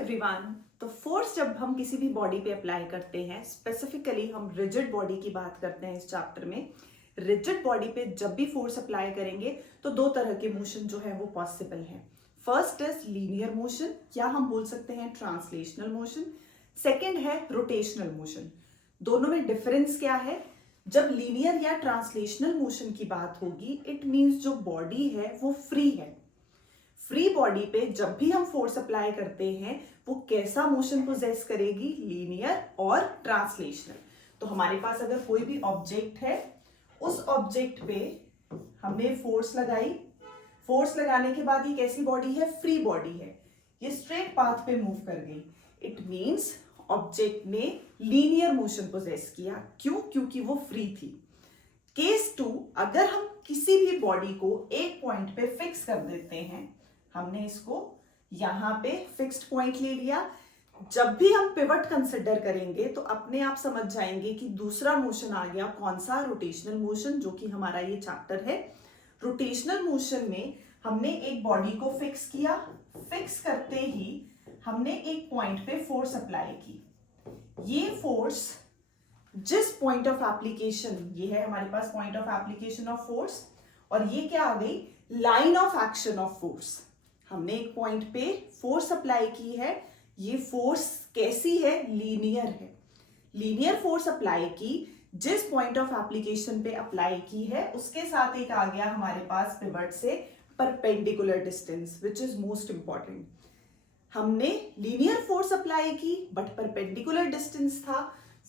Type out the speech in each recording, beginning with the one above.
Everyone. तो force जब हम किसी भी बॉडी पे अप्लाई करते हैं, स्पेसिफिकली हम रिजिड बॉडी की बात करते हैं इस चैप्टर में। रिजिड बॉडी पे जब भी फोर्स अप्लाई करेंगे तो दो तरह के मोशन जो है वो पॉसिबल है। फर्स्ट इज लीनियर मोशन, या हम बोल सकते हैं ट्रांसलेशनल मोशन। सेकेंड है रोटेशनल मोशन। दोनों में डिफरेंस क्या है? जब लीनियर या ट्रांसलेशनल मोशन की बात होगी, इट मीन्स जो बॉडी है वो फ्री है। फ्री बॉडी पे जब भी हम फोर्स अप्लाई करते हैं वो कैसा मोशन पोजेस करेगी? लीनियर और ट्रांसलेशनल। तो हमारे पास अगर कोई भी ऑब्जेक्ट है, उस ऑब्जेक्ट पे हमने फोर्स लगाई। फोर्स लगाने के बाद ये कैसी बॉडी है? फ्री बॉडी है। ये स्ट्रेट पाथ पे मूव कर गई। इट मींस ऑब्जेक्ट ने लीनियर मोशन पोजेस किया। क्यों? क्योंकि वो फ्री थी। केस 2, अगर हम किसी भी बॉडी को एक पॉइंट पे फिक्स कर देते हैं, हमने इसको यहां पे फिक्स्ड पॉइंट ले लिया। जब भी हम पिवट कंसिडर करेंगे तो अपने आप समझ जाएंगे कि दूसरा मोशन आ गया। कौन सा? रोटेशनल मोशन, जो कि हमारा ये चैप्टर है। रोटेशनल मोशन में हमने एक बॉडी को फिक्स किया। फिक्स करते ही हमने एक पॉइंट पे फोर्स अप्लाई की। ये फोर्स जिस पॉइंट ऑफ एप्लीकेशन, ये है हमारे पास point of application of force, और ये क्या आ गई? Line of action of force. हमने एक पॉइंट पे फोर्स अप्लाई की है। ये फोर्स कैसी है? लीनियर है। लीनियर फोर्स अप्लाई की, जिस पॉइंट ऑफ एप्लीकेशन पे अप्लाई की है उसके साथ एक आ गया हमारे पास पिवट से perpendicular distance, which is most important. हमने लीनियर फोर्स अप्लाई की बट परपेंडिकुलर डिस्टेंस था।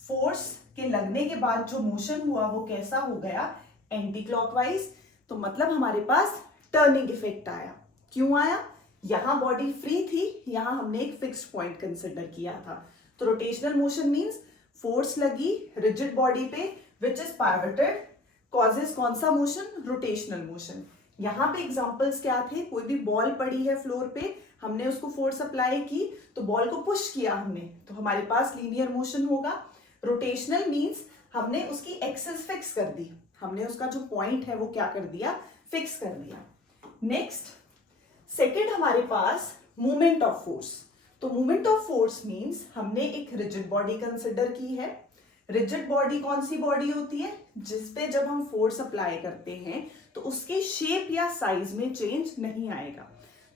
फोर्स के लगने के बाद जो मोशन हुआ वो कैसा हो गया? Anti clockwise. तो मतलब हमारे पास टर्निंग इफेक्ट आया। क्यों आया? यहां बॉडी फ्री थी, यहां हमने एक फिक्स्ड पॉइंट कंसिडर किया था। तो रोटेशनल मोशन मींस फोर्स लगी रिजिड बॉडी पे विच इज पाइवटेड, कॉजेस कौन सा मोशन? Rotational motion. यहां पे एग्जांपल्स क्या थे? कोई भी बॉल पड़ी है फ्लोर पे, हमने उसको फोर्स अप्लाई की तो बॉल को पुश किया हमने, तो हमारे पास लीनियर मोशन होगा। रोटेशनल मींस हमने उसकी एक्सिस फिक्स कर दी, हमने उसका जो पॉइंट है वो क्या कर दिया? फिक्स कर दिया। नेक्स्ट, सेकेंड हमारे पास मूवमेंट ऑफ फोर्स। तो मूवमेंट ऑफ फोर्स मींस हमने एक रिजिड बॉडी कंसिडर की है। रिजिड बॉडी कौन सी बॉडी होती है? जिसपे जब हम फोर्स अप्लाई करते हैं तो उसके शेप या साइज में चेंज नहीं आएगा।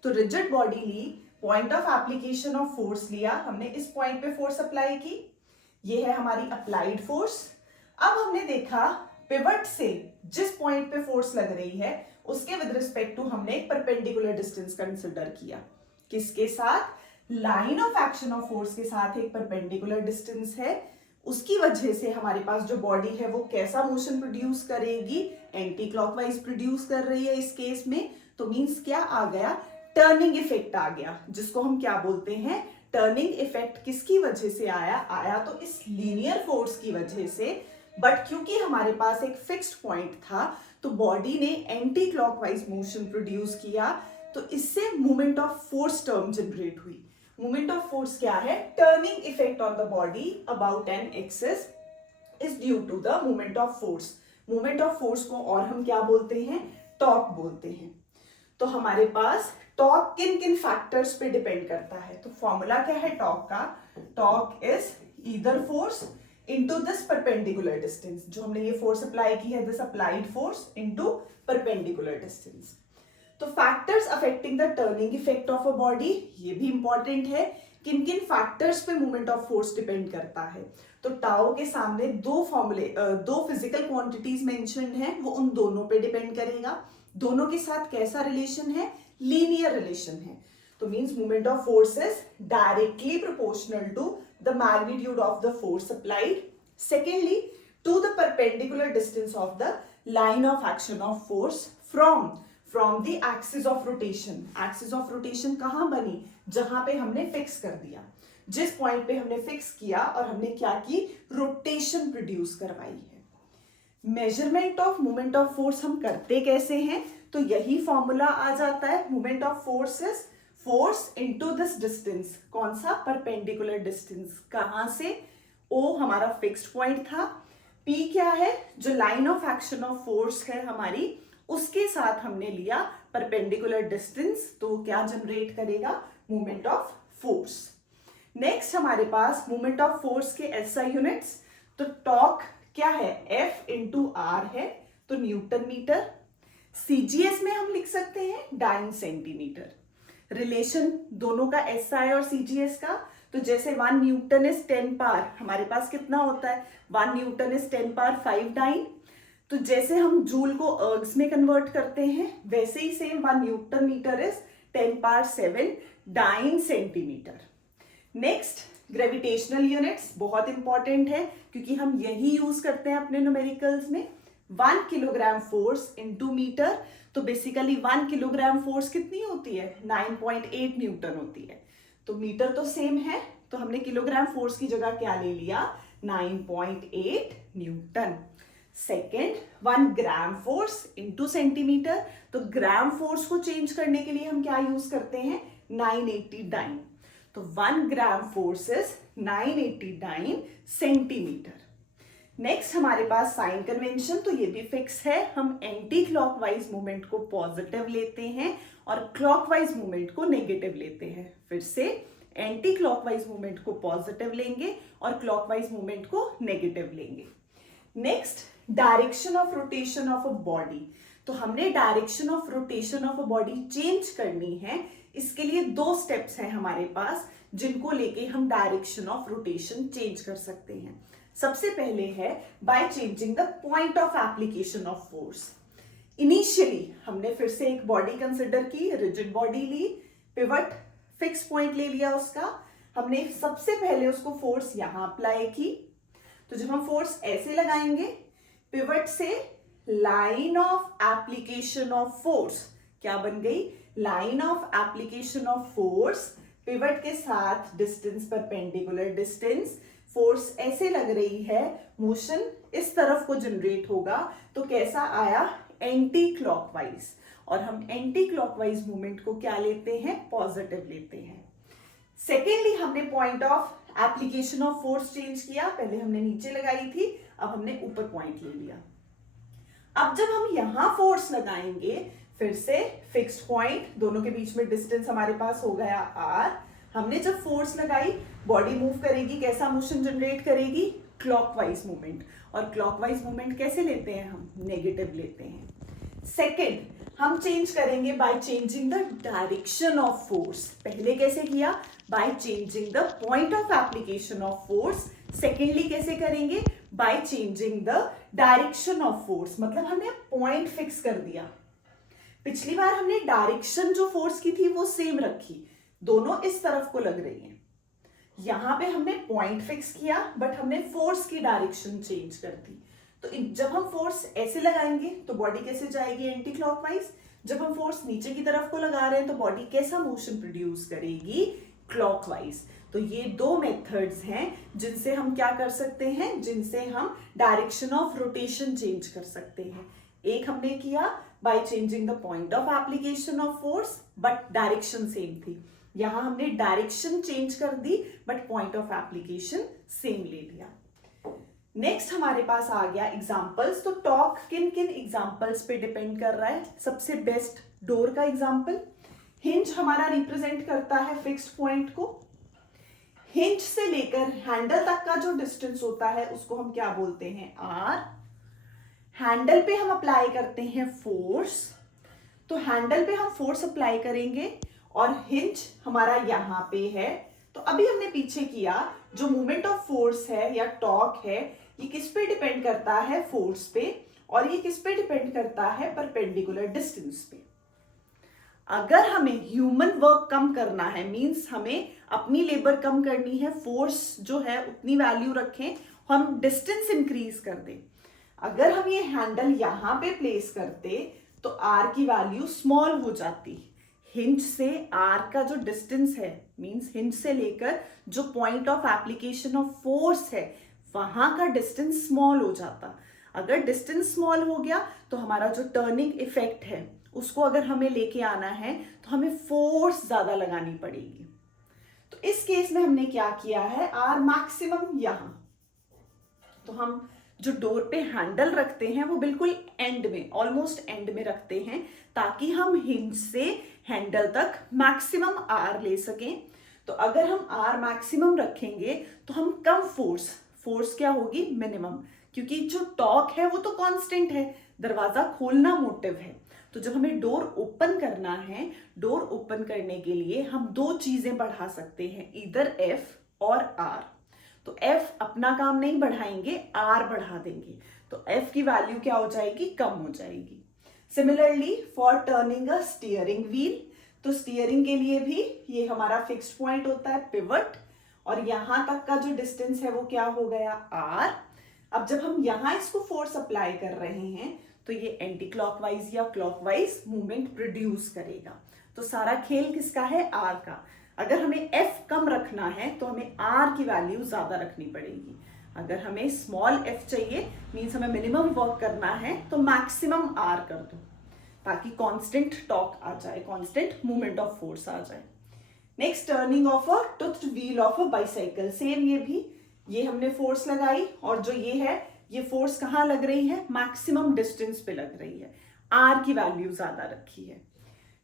तो रिजिड बॉडी ली, point of application of force लिया, हमने इस पॉइंट पे फोर्स अप्लाई की। ये है हमारी अप्लाइड फोर्स। अब हमने देखा पिवट से जिस पॉइंट पे फोर्स लग रही है उसके विद रिस्पेक्ट टू हमने एक परपेंडिकुलर डिस्टेंस कंसिडर किया। किसके साथ? Line of action of force के साथ एक परपेंडिकुलर डिस्टेंस है। उसकी वजह से हमारे पास जो बॉडी है वो कैसा मोशन प्रोड्यूस करेगी? एंटी क्लॉकवाइज प्रोड्यूस कर रही है इस केस में। तो मींस क्या आ गया? टर्निंग इफेक्ट आ गया, जिसको हम क्या बोलते हैं? Turning effect. किसकी वजह से आया? आया तो इस लीनियर फोर्स की वजह से, बट क्योंकि हमारे पास एक फिक्स्ड पॉइंट था तो बॉडी ने एंटी क्लॉकवाइज मोशन प्रोड्यूस किया, तो इससे movement of force term generate हुई। मूवमेंट ऑफ फोर्स क्या है? Turning effect on the body about an axis is due to the movement of force. Movement of force को और हम क्या बोलते हैं? टॉर्क बोलते हैं। तो हमारे पास टॉर्क किन किन फैक्टर्स पे डिपेंड करता है? तो फॉर्मूला क्या है टॉर्क का? Torque is either force into this perpendicular distance. जो हमने ये फोर्स अप्लाई की है, this applied force into perpendicular distance. तो factors affecting the turning effect of a body, ये भी इंपॉर्टेंट है। किन किन फैक्टर्स पे मूवमेंट ऑफ फोर्स डिपेंड करता है? तो टाओ के सामने दो फिजिकल क्वांटिटीज मेंशन्ड हैं, वो उन दोनों पे डिपेंड करेगा। दोनों के साथ कैसा रिलेशन है? लीनियर रिलेशन है। तो means movement of force is directly proportional to the magnitude of the force applied. Secondly, to the perpendicular distance of the line of action of force from the axis of rotation. Axis of rotation कहां बनी? जहां पे हमने fix कर दिया। जिस point पे हमने फिक्स किया और हमने क्या की? रोटेशन प्रोड्यूस करवाई है। Measurement of movement of force हम करते कैसे हैं? तो यही फॉर्मूला आ जाता है। Movement of force is force into this distance. कौन सा? Perpendicular distance. कहां से? ओ हमारा फिक्स्ड पॉइंट था। पी क्या है? जो line of action of force है हमारी, उसके साथ हमने लिया परपेंडिकुलर डिस्टेंस, तो क्या जनरेट करेगा? Movement of force. नेक्स्ट हमारे पास मोमेंट ऑफ फोर्स के एसआई यूनिट्स, तो टॉर्क क्या है, F इंटू आर है, तो न्यूटन मीटर। सीजीएस में हम लिख सकते हैं डाइन सेंटीमीटर। रिलेशन दोनों का एसआई और सीजीएस का, तो जैसे 1 न्यूटन इज 10 पावर, हमारे पास कितना होता है, 1 न्यूटन इज 10 पावर 5 डाइन। तो जैसे हम जूल को अर्ग्स में कन्वर्ट करते हैं, वैसे ही same 1 newton metre is 10 power 7 dyne centimetre. Next gravitational units बहुत इंपॉर्टेंट है, क्योंकि हम यही यूज करते हैं अपने न्यूमेरिकल्स में। 1 किलोग्राम फोर्स इनटू मीटर, तो बेसिकली 1 किलोग्राम फोर्स कितनी होती है, 9.8 न्यूटन होती है। तो मीटर तो सेम है, तो हमने किलोग्राम फोर्स की जगह क्या ले लिया, 9.8 Newton. Second 1 gram force into centimetre, तो ग्राम फोर्स को चेंज करने के लिए हम क्या यूज करते हैं, 980 डाइन। तो 1 gram force is 980 dyne centimetre. Next हमारे पास साइन कन्वेंशन, तो ये भी फिक्स है, हम एंटी क्लॉकवाइज मूवमेंट को पॉजिटिव लेते हैं और क्लॉकवाइज मूवमेंट को नेगेटिव लेते हैं। फिर से एंटी क्लॉकवाइज मूवमेंट को पॉजिटिव लेंगे और क्लॉकवाइज मूवमेंट को नेगेटिव लेंगे। Next direction of rotation of a body, तो हमने direction of rotation of a body change करनी है। इसके लिए 2 स्टेप्स हैं हमारे पास, जिनको लेके हम डायरेक्शन ऑफ रोटेशन चेंज कर सकते हैं। सबसे पहले है bye changing the point of application of force. Initially हमने फिर से एक बॉडी कंसिडर की, रिजिड बॉडी ली, पिवट फिक्स पॉइंट ले लिया उसका, हमने सबसे पहले उसको फोर्स यहां अप्लाई की। तो जब हम फोर्स ऐसे लगाएंगे, पिवट से line of application of force क्या बन गई, line of application of force, pivot के साथ डिस्टेंस परपेंडिकुलर डिस्टेंस, फोर्स ऐसे लग रही है, मोशन इस तरफ को जनरेट होगा, तो कैसा आया, एंटी क्लॉकवाइज। और हम एंटी क्लॉकवाइज मूवमेंट को क्या लेते हैं, पॉजिटिव लेते हैं। सेकेंडली हमने point of application of force change किया, पहले हमने नीचे लगाई थी, अब हमने ऊपर पॉइंट ले लिया। अब जब हम यहां फोर्स लगाएंगे, फिर से फिक्स्ड पॉइंट, दोनों के बीच में डिस्टेंस हमारे पास हो गया r। हमने जब फोर्स लगाई, बॉडी मूव करेगी, कैसा मोशन जनरेट करेगी, क्लॉकवाइज मूवमेंट। और क्लॉकवाइज मूवमेंट कैसे लेते हैं हम, नेगेटिव लेते हैं। सेकेंड हम चेंज करेंगे bye changing the direction of force. पहले कैसे किया, by changing the point of application of force. Secondly कैसे करेंगे, bye changing the direction of force, मतलब हमने पॉइंट फिक्स कर दिया। पिछली बार हमने डायरेक्शन जो फोर्स की थी वो सेम रखी, दोनों इस तरफ को लग रही हैं। यहां पे हमने पॉइंट फिक्स किया, बट हमने फोर्स की डायरेक्शन चेंज कर दी। तो जब हम फोर्स ऐसे लगाएंगे तो बॉडी कैसे जाएगी, एंटी क्लॉकवाइज। जब हम फोर्स नीचे की तरफ को लगा रहे हैं तो बॉडी कैसा मोशन प्रोड्यूस करेगी, क्लॉकवाइज। तो ये 2 मेथड्स हैं जिनसे हम क्या कर सकते हैं, जिनसे हम डायरेक्शन ऑफ रोटेशन चेंज कर सकते हैं। एक हमने किया by changing the point of application of force, but direction same थी। यहां हमने डायरेक्शन चेंज कर दी, but point of application same ले लिया। नेक्स्ट हमारे पास आ गया एग्जांपल्स। तो टॉक किन किन एग्जांपल्स पे डिपेंड कर रहा है। सबसे बेस्ट डोर का एग्जांपल, हिंज हमारा रिप्रेजेंट करता है फिक्स्ड पॉइंट को। हिंज से लेकर हैंडल तक का जो डिस्टेंस होता है उसको हम क्या बोलते हैं, आर। हैंडल पे हम अप्लाई करते हैं फोर्स, तो हैंडल पे हम फोर्स अप्लाई करेंगे और हिंज हमारा यहां पे है। तो अभी हमने पीछे किया, जो मूवमेंट ऑफ फोर्स है या टॉर्क है, ये किस पे डिपेंड करता है, फोर्स पे, और ये किस पे डिपेंड करता है, परपेंडिकुलर डिस्टेंस पे। अगर हमें ह्यूमन वर्क कम करना है, मींस हमें अपनी लेबर कम करनी है, फोर्स जो है उतनी वैल्यू रखें, हम डिस्टेंस इंक्रीज कर दें। अगर हम ये हैंडल यहां पे प्लेस करते तो आर की वैल्यू स्मॉल हो जाती। हिंज से आर का जो डिस्टेंस है, मींस हिंज से लेकर जो point of application of force है वहां का डिस्टेंस स्मॉल हो जाता। अगर डिस्टेंस स्मॉल हो गया तो हमारा जो टर्निंग इफेक्ट है उसको अगर हमें लेके आना है तो हमें फोर्स ज्यादा लगानी पड़ेगी। तो इस केस में हमने क्या किया है, आर मैक्सिमम यहां, तो हम जो डोर पे हैंडल रखते हैं वो बिल्कुल एंड में, ऑलमोस्ट एंड में रखते हैं, ताकि हम हिंज से हैंडल तक मैक्सिमम आर ले सकें। तो अगर हम आर मैक्सिमम रखेंगे तो हम कम फोर्स क्या होगी, मिनिमम, क्योंकि जो टॉर्क है वो तो कांस्टेंट है, दरवाजा खोलना मोटिव है। तो जब हमें डोर ओपन करना है, डोर ओपन करने के लिए हम दो चीजें बढ़ा सकते हैं, इधर एफ और आर। तो एफ अपना काम नहीं बढ़ाएंगे, आर बढ़ा देंगे, तो एफ की वैल्यू क्या हो जाएगी, कम हो जाएगी। Similarly for turning a steering wheel, तो स्टीयरिंग के लिए भी ये हमारा फिक्स्ड पॉइंट होता है, पिवट, और यहां तक का जो डिस्टेंस है वो क्या हो गया, आर। अब जब हम यहां इसको फोर्स अप्लाई कर रहे हैं तो ये एंटी क्लॉकवाइज या क्लॉकवाइज मूवमेंट प्रोड्यूस करेगा। तो सारा खेल किसका है, आर का। अगर हमें एफ कम रखना है तो हमें आर की वैल्यू ज्यादा रखनी पड़ेगी। अगर हमें स्मॉल एफ चाहिए, मीन्स हमें मिनिमम वर्क करना है, तो मैक्सिमम आर कर दो, ताकि कांस्टेंट टॉर्क आ जाए, कांस्टेंट मूवमेंट ऑफ फोर्स आ जाए। Next, turning of a toothed wheel of a bicycle, same ये भी, ये हमने फोर्स लगाई और जो ये है, ये फोर्स कहां लग रही है, मैक्सिमम डिस्टेंस पे लग रही है, आर की वैल्यू ज्यादा रखी है।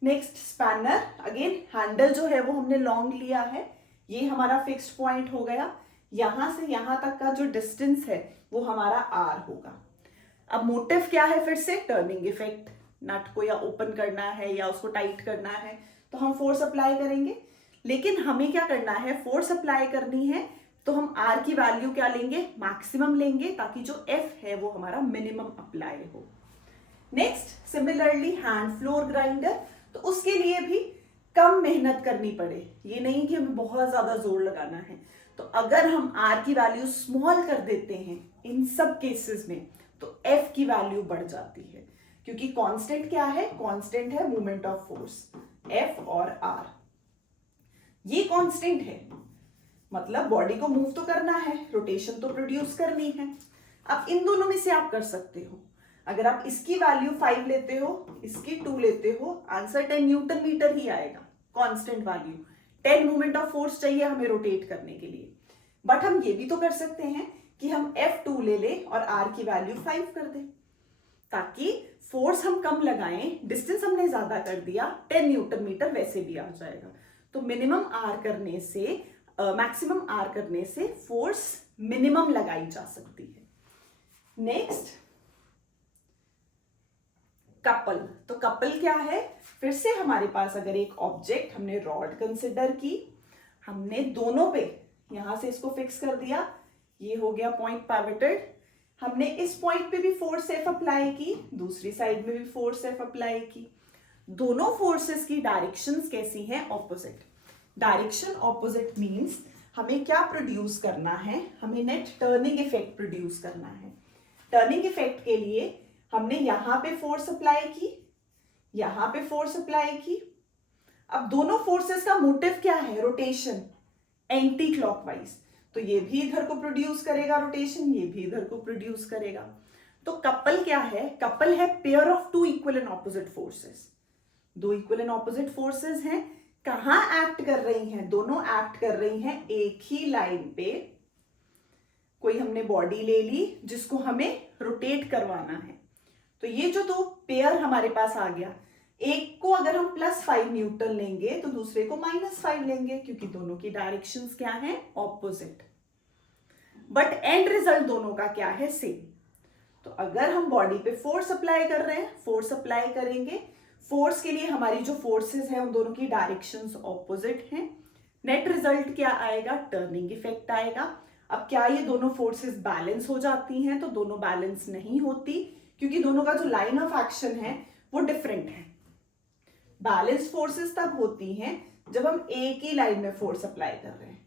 नेक्स्ट, स्पैनर, अगेन हैंडल जो है वो हमने लॉन्ग लिया है, ये हमारा फिक्स्ड पॉइंट हो गया, यहां से यहां तक का जो डिस्टेंस है वो हमारा आर होगा। अब मोटिव क्या है, फिर से टर्निंग इफेक्ट, नट को या ओपन करना है या उसको टाइट करना है तो हम फोर्स अप्लाई करेंगे, लेकिन हमें क्या करना है, फोर्स अप्लाई करनी है तो हम आर की वैल्यू क्या लेंगे, मैक्सिमम लेंगे, ताकि जो एफ है वो हमारा मिनिमम अप्लाई हो। Next, similarly hand floor grinder, तो उसके लिए भी कम मेहनत करनी पड़े, ये नहीं कि हमें बहुत ज्यादा जोर लगाना है। तो अगर हम आर की वैल्यू स्मॉल कर देते हैं इन सब केसेस में, तो एफ की वैल्यू बढ़ जाती है, क्योंकि कांस्टेंट क्या है, कांस्टेंट है मूवमेंट ऑफ फोर्स, एफ और आर, ये कांस्टेंट है, मतलब बॉडी को मूव तो करना है, रोटेशन तो प्रोड्यूस करनी है। अब इन दोनों में से आप कर सकते हो, अगर आप इसकी वैल्यू 5 लेते हो, इसकी 2 लेते हो, आंसर 10 न्यूटन मीटर ही आएगा, constant value. 10 movement of force चाहिए हमें रोटेट करने के लिए। बट हम ये भी तो कर सकते हैं कि हम F2 ले लें और R की वैल्यू 5 कर दें, ताकि फोर्स हम कम लगाएं, डिस्टेंस हमने ज्यादा कर दिया, 10 न्यूटन मीटर वैसे भी आ जाएगा। तो मिनिमम R करने से, मैक्सिमम R करने से फोर्स मिनिमम लगाई जा सकती है। नेक्स्ट, कपल, तो कपल क्या है, फिर से हमारे पास अगर एक ऑब्जेक्ट, हमने रॉड कंसिडर की, हमने दोनों पे यहां से इसको फिक्स कर दिया, ये हो गया पॉइंट पाइवटेड, हमने इस पॉइंट पे भी फोर्स एफ अप्लाई की, दूसरी साइड में भी फोर्स एफ अप्लाई की, दोनों फोर्सेस की डायरेक्शंस कैसी हैं, ऑपोजिट। डायरेक्शन ऑपोजिट मींस हमें क्या प्रोड्यूस करना है, हमें नेट टर्निंग इफेक्ट प्रोड्यूस करना है। टर्निंग इफेक्ट के लिए हमने यहां पे फोर्स अप्लाई की, यहां पे फोर्स अप्लाई की। अब दोनों फोर्सेस का मोटिव क्या है, रोटेशन, एंटी क्लॉकवाइज, तो ये भी इधर को प्रोड्यूस करेगा रोटेशन, ये भी इधर को प्रोड्यूस करेगा। तो कपल क्या है, कपल है pair of two equal and opposite forces. दो इक्वल एंड ऑपोजिट फोर्सेस हैं, कहां एक्ट कर रही हैं, दोनों एक्ट कर रही हैं एक ही लाइन पे। कोई हमने बॉडी ले ली जिसको हमें रोटेट करवाना है, तो ये जो दो पेयर हमारे पास आ गया, एक को अगर हम +5 न्यूटन लेंगे तो दूसरे को -5 लेंगे, क्योंकि दोनों की डायरेक्शंस क्या है, ऑपोजिट, बट एंड रिजल्ट दोनों का क्या है, सेम। तो अगर हम बॉडी पे फोर्स अप्लाई कर रहे हैं, फोर्स अप्लाई करेंगे, फोर्स के लिए हमारी जो फोर्सेस हैं उन दोनों की डायरेक्शंस ऑपोजिट हैं, नेट रिजल्ट क्या आएगा, टर्निंग इफेक्ट आएगा। अब क्या ये दोनों फोर्सेस बैलेंस हो जाती हैं, तो दोनों बैलेंस नहीं होती, क्योंकि दोनों का जो लाइन ऑफ एक्शन है वो डिफरेंट है। बैलेंस फोर्सेस तब होती हैं जब हम एक ही लाइन में फोर्स अप्लाई कर रहे हैं,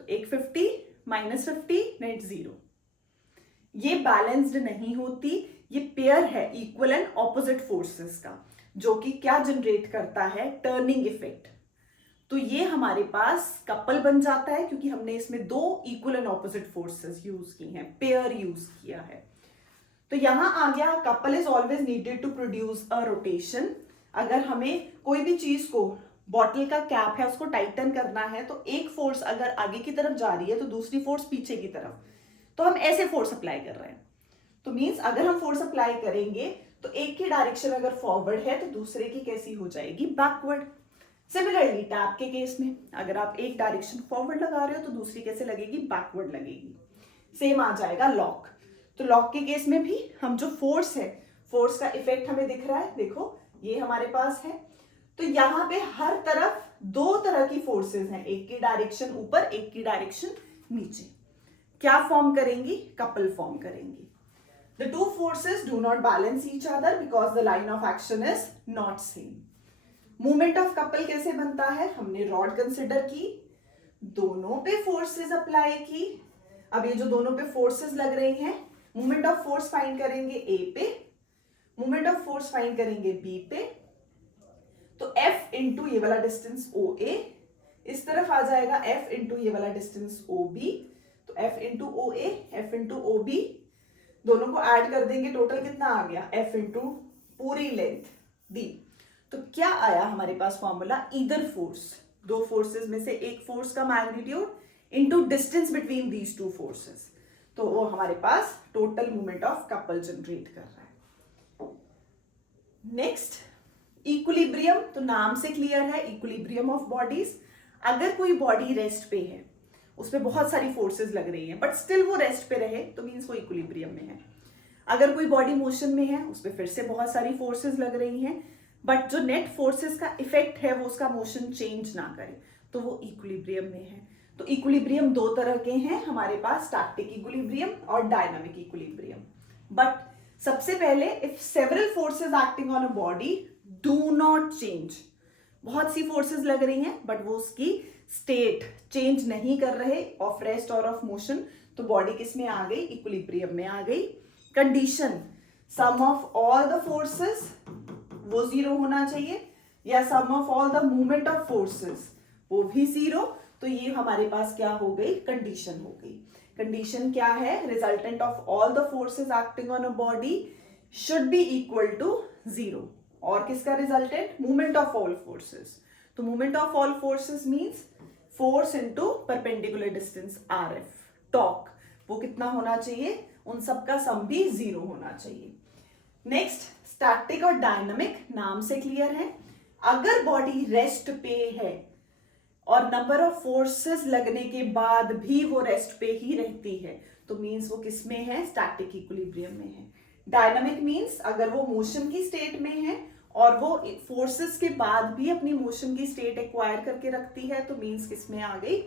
तो एक 50 -50 नेट 0, ये बैलेंस्ड नहीं होती, ये पेयर है इक्वल एंड ऑपोजिट फोर्सेस का, जो कि क्या जनरेट करता है, टर्निंग इफेक्ट। तो ये हमारे पास कपल बन जाता है, क्योंकि हमने इसमें दो equal and opposite forces use की हैं, पेयर यूज किया है। तो यहां आ गया, couple is always needed to produce a rotation. अगर हमें कोई भी चीज को, बॉटल का कैप है उसको टाइटन करना है, तो एक फोर्स अगर आगे की तरफ जा रही है तो दूसरी फोर्स पीछे की तरफ, तो हम ऐसे फोर्स अप्लाई कर रहे हैं। तो मींस अगर हम फोर्स अप्लाई करेंगे तो एक की डायरेक्शन अगर फॉरवर्ड है तो दूसरे की कैसी हो जाएगी, बैकवर्ड। सिमिलरली टैप के केस में अगर आप एक डायरेक्शन फॉरवर्ड लगा रहे हो तो दूसरी कैसे लगेगी, बैकवर्ड लगेगी। सेम आ जाएगा लॉक। तो लॉक के केस में भी हम जो फोर्स है, फोर्स का इफेक्ट हमें दिख रहा है, देखो ये हमारे पास है। तो यहाँ पे हर तरफ दो तरह की फोर्सेस हैं, एक की डायरेक्शन ऊपर, एक की डायरेक्शन नीचे। क्या फॉर्म करेंगी, कपल फॉर्म करेंगी। The two forces do not balance each other because the line of action is not same. Movement of couple कैसे बनता है, हमने रॉड कंसिडर की, दोनों पे फोर्सेस अप्लाई की। अब ये जो दोनों पे फोर्सेस लग रही हैं, मूवमेंट ऑफ फोर्स फाइंड करेंगे ए पे, मूवमेंट ऑफ फोर्स फाइंड करेंगे बी पे। तो F इंटू ये वाला डिस्टेंस ओ ए, इस तरफ आ जाएगा F इंटू ये वाला डिस्टेंस ओ बी। तो F इंटू ओ ए, F इंटू ओ बी, दोनों को ऐड कर देंगे, टोटल कितना आ गया, F इंटू पूरी लेंथ दी। तो क्या आया हमारे पास फॉर्मूला, ईदर फोर्स, दो फोर्सेस में से एक फोर्स का magnitude into distance between these two forces. तो वो हमारे पास total movement of couple generate कर रहा है। नेक्स्ट इक्विलिब्रियम, तो नाम से क्लियर है, इक्विलिब्रियम ऑफ बॉडीज। अगर कोई बॉडी रेस्ट पे है, उसमें बहुत सारी फोर्सेस लग रही हैं बट स्टिल वो रेस्ट पे रहे, तो मीन्स वो इक्विलिब्रियम में है। अगर कोई बॉडी मोशन में है, उस पर फिर से बहुत सारी फोर्सेस लग रही हैं बट जो नेट फोर्सेस का इफेक्ट है वो उसका मोशन चेंज ना करे, तो वो इक्विलिब्रियम में है। तो इक्विलिब्रियम दो तरह के हैं हमारे पास, स्टैटिक इक्विलिब्रियम और डायनामिक इक्विलिब्रियम। बट सबसे पहले, if several forces acting on a body do not change, बहुत सी फोर्सेस लग रही हैं बट वो उसकी स्टेट चेंज नहीं कर रहे, ऑफ रेस्ट और ऑफ मोशन, तो बॉडी किस में आ गई, इक्विलिब्रियम में आ गई। Condition, sum of all the forces वो जीरो होना चाहिए, या sum of all the movement of forces वो भी जीरो। तो ये हमारे पास क्या हो गई, कंडीशन हो गई। कंडीशन क्या है, resultant of all the forces acting on a body should be equal to zero. और किसका resultant, movement of all forces. तो movement of all forces means force into perpendicular distance R F, torque, वो कितना होना चाहिए, उन सब का सम भी जीरो होना चाहिए। नेक्स्ट स्टैटिक और डायनामिक, नाम से क्लियर है। अगर बॉडी रेस्ट पे है और नंबर ऑफ फोर्सेस लगने के बाद भी वो रेस्ट पे ही रहती है, तो मींस वो किस में है, स्टैटिक इक्विलिब्रियम में है। डायनामिक मींस अगर वो मोशन की स्टेट में है और वो फोर्सेस के बाद भी अपनी मोशन की स्टेट एक्वायर करके रखती है, तो मींस किसमें आ गई,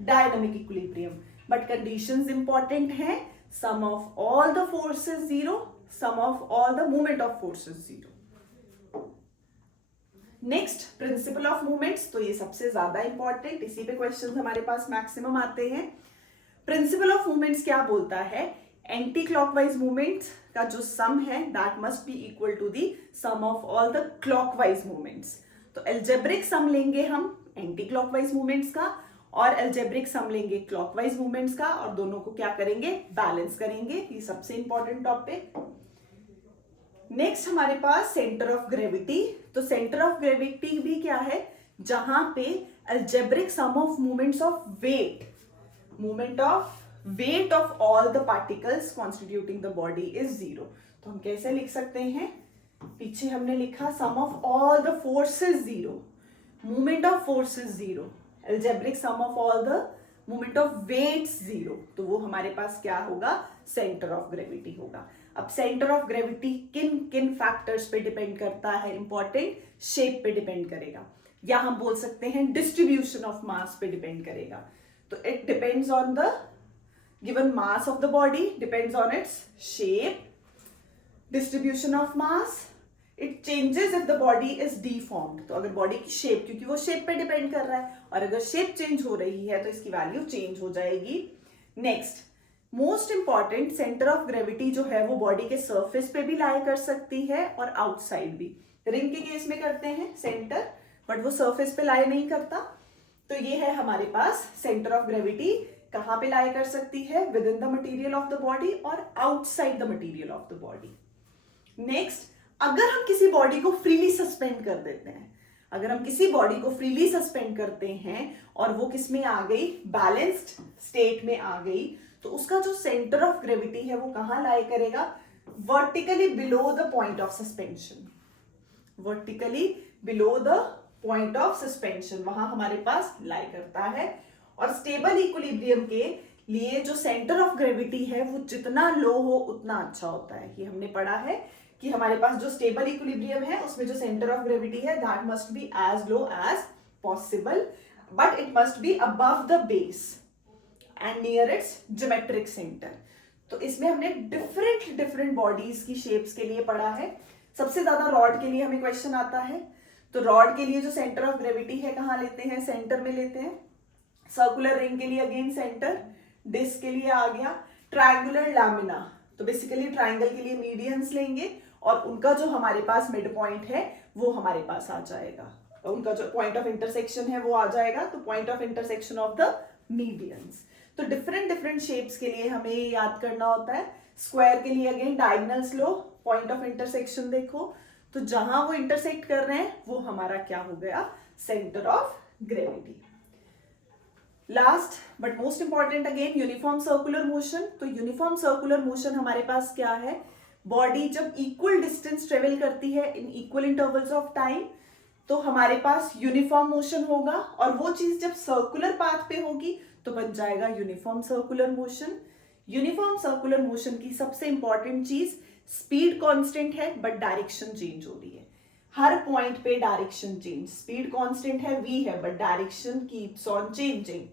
dynamic equilibrium. But conditions important हैं, sum of all the forces zero, sum of all the movement of forces zero. Next principle of movements, तो ये सबसे ज्यादा इंपॉर्टेंट, इसी पे क्वेश्चंस हमारे पास मैक्सिमम आते हैं। प्रिंसिपल ऑफ मूवमेंट्स क्या बोलता है, एंटी क्लॉकवाइज मूवमेंट्स का जो सम है that must be equal to the sum of all the clockwise movements. तो एल्जेब्रिक सम लेंगे हम एंटी क्लॉकवाइज मूवमेंट्स का, और एल्जेब्रिक सम लेंगे क्लॉकवाइज मूवमेंट्स का, और दोनों को क्या करेंगे, बैलेंस करेंगे। ये सबसे इंपॉर्टेंट टॉपिक। नेक्स्ट हमारे पास सेंटर ऑफ ग्रेविटी। तो सेंटर ऑफ ग्रेविटी भी क्या है, जहां पे algebraic sum of movements of weight, movement of weight of all the particles constituting the body is zero. तो हम कैसे लिख सकते हैं, पीछे हमने लिखा sum of all the forces zero, movement of forces zero, algebraic sum of all the movement of weights zero. तो वो हमारे पास क्या होगा, सेंटर ऑफ ग्रेविटी होगा। अब सेंटर ऑफ ग्रेविटी किन किन फैक्टर्स पे डिपेंड करता है, इंपॉर्टेंट, शेप पे डिपेंड करेगा, या हम बोल सकते हैं डिस्ट्रीब्यूशन ऑफ मास पे डिपेंड करेगा। तो it depends on the given mass of the body, depends on its shape, distribution of mass, it changes if the body is deformed। तो अगर बॉडी की शेप, क्योंकि वो शेप पे डिपेंड कर रहा है, और अगर शेप चेंज हो रही है तो इसकी वैल्यू चेंज हो जाएगी। Next most important, centre of gravity जो है वो बॉडी के सरफेस पे भी लाई कर सकती है और आउटसाइड भी। रिंग के केस में करते हैं सेंटर, बट वो सरफेस पे लाई नहीं करता। तो ये है हमारे पास सेंटर ऑफ ग्रेविटी, कहां पे लाई कर सकती है, within the material of the body और outside the material of the body. Next, अगर हम किसी बॉडी को फ्रीली सस्पेंड कर देते हैं, अगर हम किसी बॉडी को फ्रीली सस्पेंड करते हैं और वो किस में आ गई, बैलेंस्ड स्टेट में आ गई, तो उसका जो सेंटर ऑफ ग्रेविटी है वो कहां लाई करेगा, vertically below the point of suspension, vertically below the point of suspension, वहां हमारे पास लाई करता है। और स्टेबल इक्विलिब्रियम के लिए जो सेंटर ऑफ ग्रेविटी है वो जितना लो हो उतना अच्छा होता है। ये हमने पढ़ा है कि हमारे पास जो स्टेबल इक्विलिब्रियम है उसमें जो सेंटर ऑफ ग्रेविटी है that must be as low as possible, but it must be above the base and near its geometric centre. तो इसमें हमने डिफरेंट बॉडीज की शेप्स के लिए पढ़ा है। सबसे ज्यादा रॉड के लिए हमें क्वेश्चन आता है, तो रॉड के लिए जो सेंटर ऑफ ग्रेविटी है कहाँ लेते हैं, सेंटर में लेते हैं। सर्कुलर रिंग के लिए अगेन सेंटर, डिस्क के लिए आ गया, ट्रायंगुलर लैमिना तो बेसिकली ट्रायंगल के लिए मीडियंस लेंगे और उनका जो हमारे पास मिड पॉइंट है वो हमारे पास आ जाएगा, उनका जो पॉइंट ऑफ इंटरसेक्शन है वो आ जाएगा, तो point of intersection of the medians. तो डिफरेंट शेप्स के लिए हमें याद करना होता है। स्क्वायर के लिए again diagonals low, point of intersection देखो, तो जहां वो इंटरसेक्ट कर रहे हैं वो हमारा क्या हो गया, centre of gravity. Last but most important again uniform circular motion. तो यूनिफॉर्म सर्कुलर मोशन हमारे पास क्या है, बॉडी जब इक्वल डिस्टेंस ट्रेवल करती है in equal intervals of time तो हमारे पास यूनिफॉर्म मोशन होगा, और वो चीज जब सर्कुलर पाथ पे होगी तो बन जाएगा uniform circular motion. Uniform circular motion की सबसे इंपॉर्टेंट चीज स्पीड कांस्टेंट है बट डायरेक्शन चेंज हो रही है। हर पॉइंट पे डायरेक्शन चेंज, स्पीड कांस्टेंट है v है but direction keeps on changing.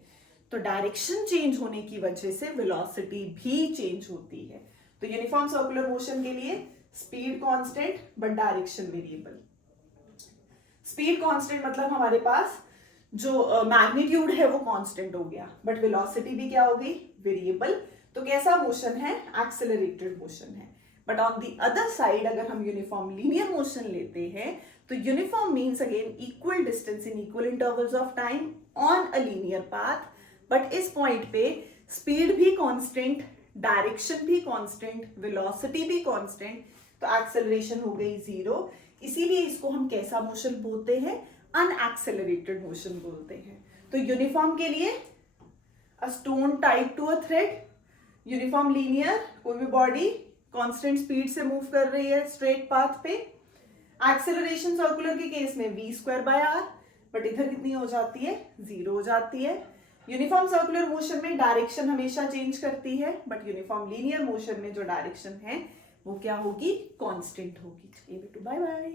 तो डायरेक्शन चेंज होने की वजह से वेलोसिटी भी चेंज होती है। तो यूनिफॉर्म सर्कुलर मोशन के लिए speed constant but direction variable. Speed constant मतलब हमारे पास जो मैग्नीट्यूड है वो कांस्टेंट हो गया, बट वेलोसिटी भी क्या हो गई, वेरिएबल। तो कैसा मोशन है, एक्सेलरेटेड मोशन है। But on the other side अगर हम यूनिफॉर्म लीनियर मोशन लेते हैं तो uniform means again equal distance in equal intervals of time on a linear path, but इस पॉइंट पे स्पीड भी कांस्टेंट, डायरेक्शन भी कांस्टेंट, वेलोसिटी भी कांस्टेंट, तो एक्सेलरेशन हो गई जीरो। इसीलिए इसको हम कैसा मोशन बोलते हैं, अनएक्सेलरेटेड मोशन बोलते हैं। तो यूनिफॉर्म के लिए a stone tied to a thread, uniform linear कोई भी बॉडी कांस्टेंट स्पीड से मूव कर रही है स्ट्रेट पाथ पे। एक्सेलरेशन सर्कुलर के केस में v²/r, बट इधर कितनी हो जाती है, जीरो हो जाती है। यूनिफॉर्म सर्कुलर मोशन में डायरेक्शन हमेशा चेंज करती है, बट यूनिफॉर्म लीनियर मोशन में जो डायरेक्शन है वो क्या होगी, कांस्टेंट होगी। Bye bye.